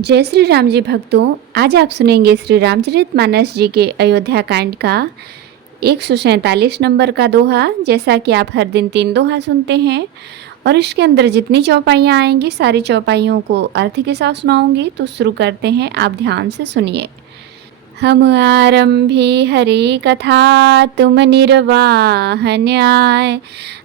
जय श्री राम जी भक्तों, आज आप सुनेंगे श्री रामचरितमानस जी के अयोध्या कांड का 147 नंबर का दोहा। जैसा कि आप हर दिन 3 दोहा सुनते हैं और इसके अंदर जितनी चौपाइयाँ आएंगी सारी चौपाइयों को अर्थ के साथ सुनाऊंगी। तो शुरू करते हैं, आप ध्यान से सुनिए। हम आरंभी हरि कथा तुम निर्वाहन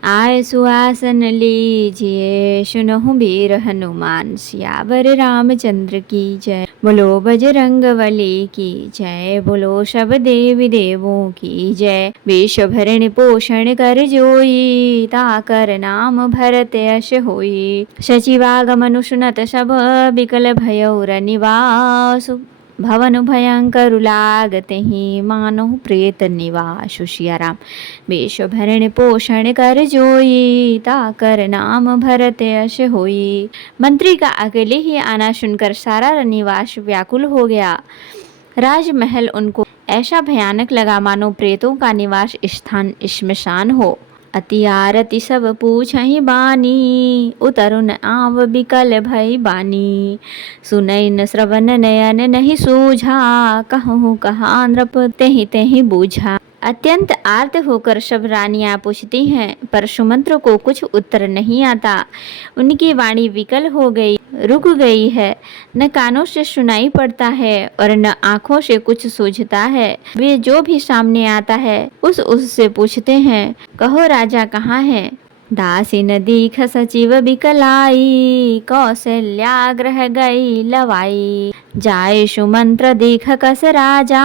आय सुहासन लीजिए सुनहु वीर हनुमान सियावर रामचंद्र की जय। बोलो बजरंगबली की जय, बोलो सब देवी देवों की जय। विश्व भरण पोषण कर जोई ताकर नाम भरत यश होई। सचिवागमनु सुनत सब विकल भयौर निवासु भवन भयंकर लागते ही मानो प्रेत निवासु। सिया राम। विश्व भरण पोषण कर जोई ताकर नाम भरत यश होई। मंत्री का अकेले ही आना सुनकर सारा निवास व्याकुल हो गया। राजमहल उनको ऐसा भयानक लगा मानो प्रेतों का निवास स्थान श्मशान हो। अति आरती सब पूछहि बानी उतरुन आव बिकल भई बानी। सुनैन श्रवण नयन नहीं सूझा कहूँ कहा नृप तेहि तेहि बूझा। अत्यंत आर्त होकर सब रानियां पूछती हैं पर सुमंत्र को कुछ उत्तर नहीं आता। उनकी वाणी विकल हो गई, रुक गई है, न कानों से सुनाई पड़ता है और न आंखों से कुछ सूझता है। वे जो भी सामने आता है उससे पूछते हैं, कहो राजा कहाँ है। दासी न दीख सचिव बिकलाई कौशल्याग्रह गई लवाई। जाय सुमंत्र दीख कस राजा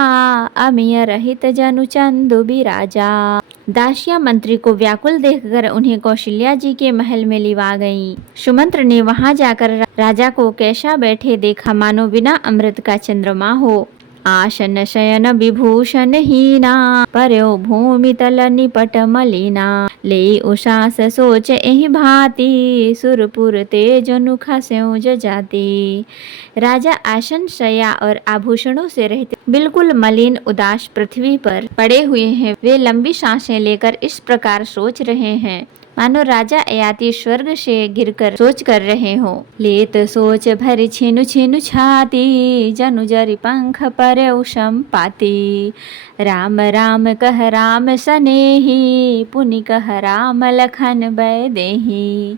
अमिय रहित जनु चंदु बिराजा। दासियां मंत्री को व्याकुल देखकर उन्हें कौशल्या जी के महल में लिवा गईं। सुमंत्र ने वहां जाकर राजा को कैसा बैठे देखा मानो बिना अमृत का चंद्रमा हो। आसन शयन विभूषण हीना पर्यो भूमि तल निपट मलिना। ले उषास सोच एहि भांति सुरपुर तेज नुखा स्योज जाति। राजा आसन शया और आभूषणों से रहित बिल्कुल मलिन उदास पृथ्वी पर पड़े हुए हैं। वे लंबी सांसें लेकर इस प्रकार सोच रहे हैं मानो राजा अयाति स्वर्ग से गिरकर सोच कर रहे हो। लेत सोच भरि छिनु छिनु छाती जनु जरि पंख पर संपाति। राम राम कह राम सनेही पुनि कह राम लखन बै देही।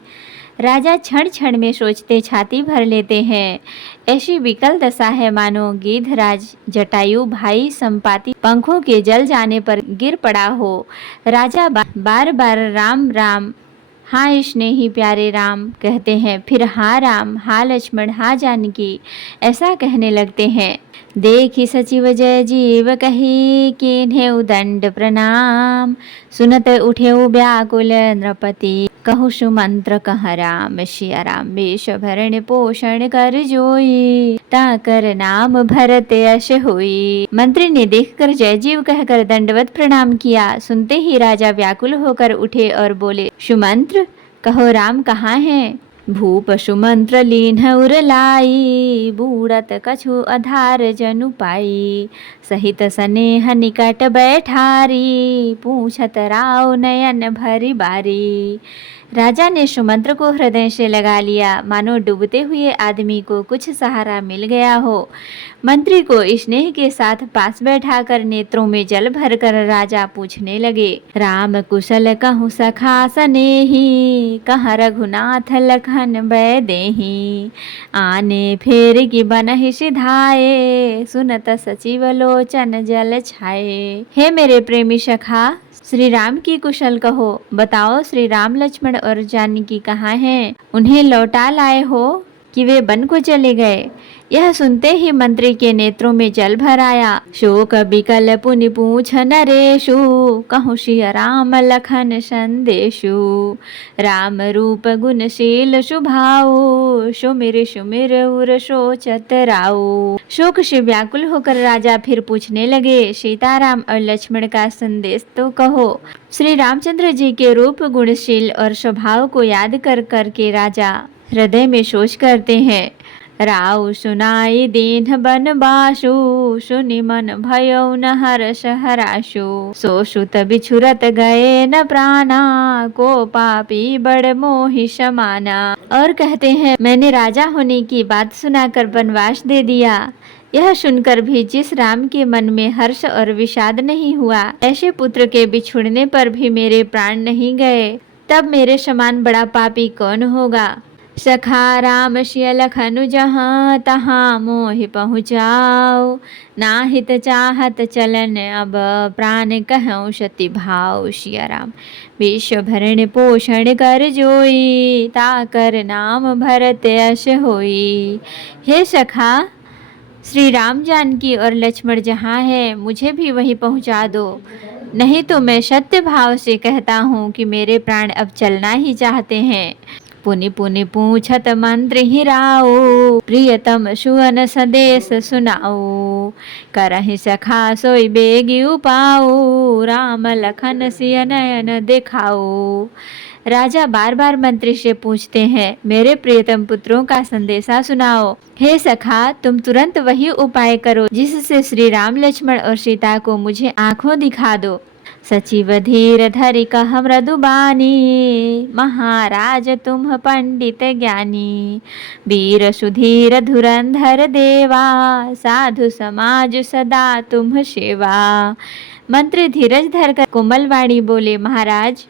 राजा क्षण क्षण में सोचते छाती भर लेते हैं। ऐसी विकल दशा है मानो गिद्धराज जटायु भाई संपाति पंखों के जल जाने पर गिर पड़ा हो। राजा बार बार राम राम हाँ स्नेही प्यारे राम कहते हैं, फिर हाँ राम हाँ लक्ष्मण हाँ जानकी ऐसा कहने लगते हैं। देखी सचिव जय जीव कही किन्हें उदंड प्रणाम। सुनत उठे व्याकुल नृपति कहु सुमंत्र कह राम। सिया राम। विश्व भरण पोषण कर जोई ताकर नाम भरत यश होई। मंत्री ने देखकर जय जीव कहकर दंडवत प्रणाम किया। सुनते ही राजा व्याकुल होकर उठे और बोले, सुमंत्र कहो राम कहाँ है। भूप सुमंत्र लीन उरलाई बूढ़त कछु आधार जनु पाई। सहित स्नेह निकट बैठारी पूछत राव नयन भरी बारी। राजा ने सुमंत्र को हृदय से लगा लिया मानो डूबते हुए आदमी को कुछ सहारा मिल गया हो। मंत्री को स्नेह के साथ पास बैठाकर नेत्रों में जल भरकर राजा पूछने लगे, राम कुशल कहूँ सखा सनेही कहाँ रघुनाथ लखन बै देही। आने फेर की बनहि सिधाए सुनत सचिव लोचन जल छाए। हे मेरे प्रेमी सखा, श्री राम की कुशल कहो। बताओ श्री राम लक्ष्मण और जानकी कहाँ हैं। उन्हें लौटा लाए हो कि वे वन को चले गए। यह सुनते ही मंत्री के नेत्रों में जल भर आया। शोक विकल पुनि पूछ नरेशु कहूँ सिया राम लखन संदेशु। राम रूप गुणशील सुभाऊ सुमिर सुमिर उर सोचत राऊ। शोक से व्याकुल होकर राजा फिर पूछने लगे, सीताराम और लक्ष्मण का संदेश तो कहो। श्री रामचंद्र जी के रूप गुणशील और स्वभाव को याद कर करके राजा हृदय में सोच करते हैं। राउ सुनाई दीन बनबासु, सुनि मन भयो न हर्ष हराशु। सो सुत बिछुरत गए न प्राणा, को पापी बड़ मोहि समाना। और कहते हैं, मैंने राजा होने की बात सुनाकर वनवास दे दिया। यह सुनकर भी जिस राम के मन में हर्ष और विषाद नहीं हुआ, ऐसे पुत्र के बिछुड़ने पर भी मेरे प्राण नहीं गए, तब मेरे समान बड़ा पापी कौन होगा। सखा राम सिय लखनु जहाँ, तहाँ मोहि पहुँचाओ। नाहित चाहत चलन अब, प्राण कहूँ सति भाव। सिया राम विश्व भरण पोषण कर जोई, ताकर नाम भरत यश होई। हे सखा, श्री राम जानकी और लक्ष्मण जहाँ है, मुझे भी वहीं पहुँचा दो, नहीं तो मैं सत्य भाव से कहता हूँ कि मेरे प्राण अब चलना ही चाहते हैं। पुनि पुनि पूछत मंत्र हिराओ, प्रियतम सुवन संदेश सुनाओ। करहि सखा सोई बेगी उपाओ, राम लखन सिय नयन दिखाओ। राजा बार बार मंत्री से पूछते हैं, मेरे प्रियतम पुत्रों का संदेशा सुनाओ। हे सखा, तुम तुरंत वही उपाय करो जिससे श्री राम लक्ष्मण और सीता को मुझे आंखों दिखा दो। सचिव धीर धरि कह मृदुबानी, महाराज तुम पंडित ज्ञानी। वीर सुधीर धुरंधर देवा, साधु समाज सदा तुम सेवा। मंत्री धीरज धरकर कोमल वाणी बोले, महाराज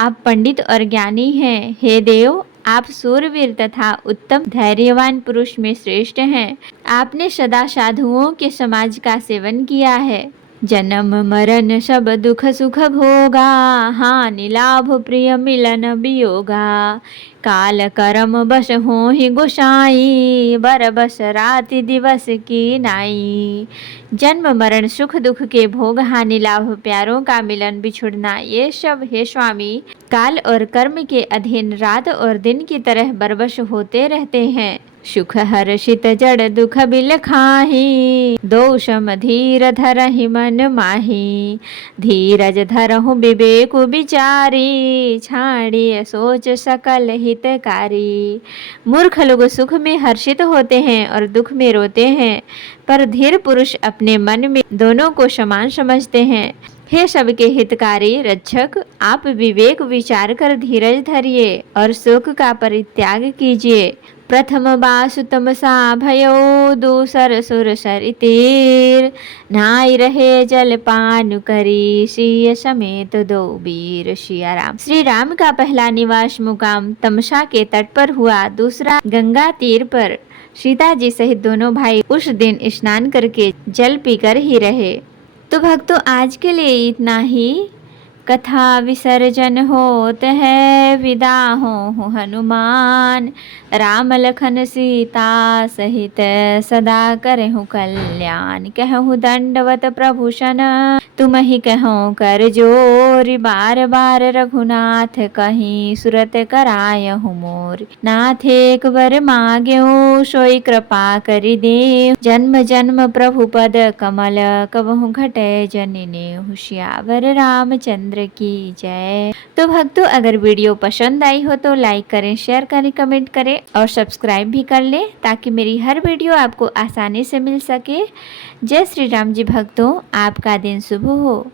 आप पंडित और ज्ञानी हैं। हे देव, आप सूरवीर तथा उत्तम धैर्यवान पुरुष में श्रेष्ठ हैं। आपने सदा साधुओं के समाज का सेवन किया है। जन्म मरण सब दुख सुख भोगा, हानि लाभ प्रिय मिलन वियोगा। काल करम बस हो ही गोसाई, बर बस राति दिवस की नाई। जन्म मरण सुख दुख के भोग, हानि लाभ प्यारों का मिलन बिछुड़ना, ये सब हे स्वामी काल और कर्म के अधीन रात और दिन की तरह बरबस होते रहते हैं। सुख हर्षित जड़ दुख बिल खाही, दोषम धीर धरहि मन माही। धीरज धरहु विवेक विचारी, छाड़िय सोच सकल हितकारी। मूर्ख लोग सुख में हर्षित होते हैं और दुख में रोते हैं, पर धीर पुरुष अपने मन में दोनों को समान समझते हैं। हे सबके हितकारी रक्षक, आप विवेक विचार कर धीरज धरिए और शोक का परित्याग कीजिए। प्रथम बासु तमसा भयो, दूसर सुर सरि तीर। नाई रहे जल पान करी, सिय समेत दो वीर। सिया राम। श्री राम का पहला निवास मुकाम तमसा के तट पर हुआ, दूसरा गंगा तीर पर। सीता जी सहित दोनों भाई उस दिन स्नान करके जल पीकर ही रहे। तो भक्तों, आज के लिए इतना ही। कथा विसर्जन होत है, विदा हो हनुमान। राम लखन सीता सहित सदा करहु कल्याण। कहु दंडवत प्रभूषण, तुम ही कहो कर जोर। बार बार रघुनाथ कहीं, सुरत करायहु मोर। नाथ एक बर माग्यो, सोई कृपा करि देव। जन्म जन्म प्रभु पद कमल, कबहु घटे जननी। सियावर रामचंद्र की जय। तो भक्तों, अगर वीडियो पसंद आई हो तो लाइक करें, शेयर करें, कमेंट करें और सब्सक्राइब भी कर लें, ताकि मेरी हर वीडियो आपको आसानी से मिल सके। जय श्री राम जी भक्तों, आपका दिन शुभ हो।